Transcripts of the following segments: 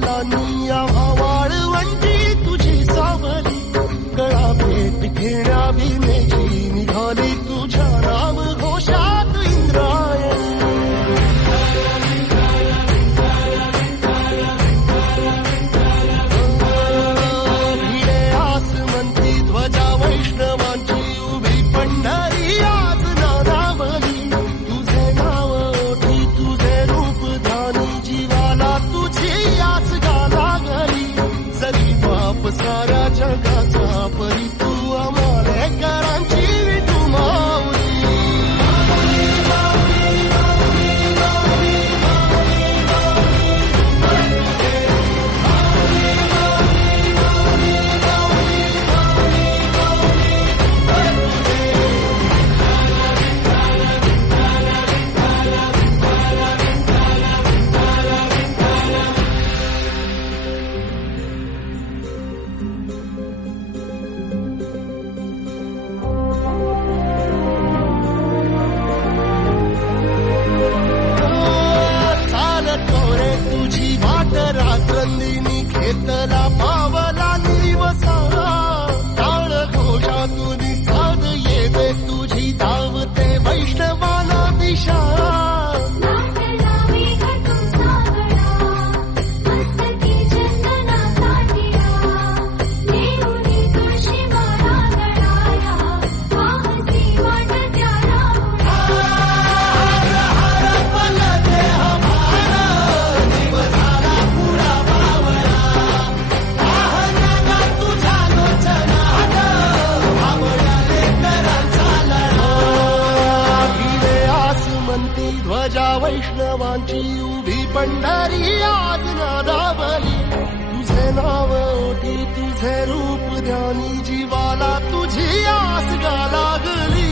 पावलांनी आम्हा वाळवंटी तुझी सावली गळा भेट घेण्या भीमेची निघाली तुझ्या नाम घोषात इंद्रायणी भिडे आसमंती ध्वजा वैष्णवांची उभी पंढरी आज नादावली तुझे नाव ओठी तुझे रूप ध्यानी जीवाला तुझी आस गा लागली जरी बाप साऱ्या जगाचा परी तू आमालेकरांची विठू माऊली तुझी वाट रात्रंदिनी घेतला पावला दिवसा टाळ घोषातून साध येते तुझी धावते वैष्णवाला दिशा ध्वजा वैष्णवांची उभी पंढरी आज नादावली तुझे नाव ओठी तुझे रूप ध्यानी जीवाला तुझी आस गा लागली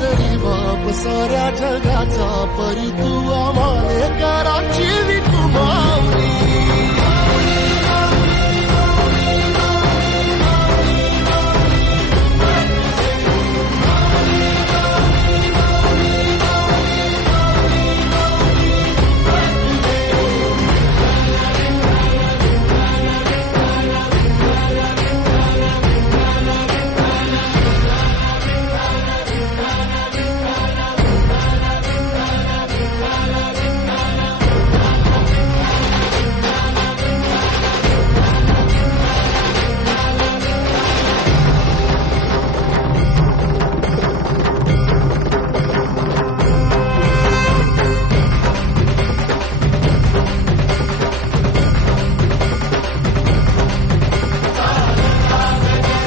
जरी बाप साऱ्या जगाचा परी तू आमालेकरांची विठू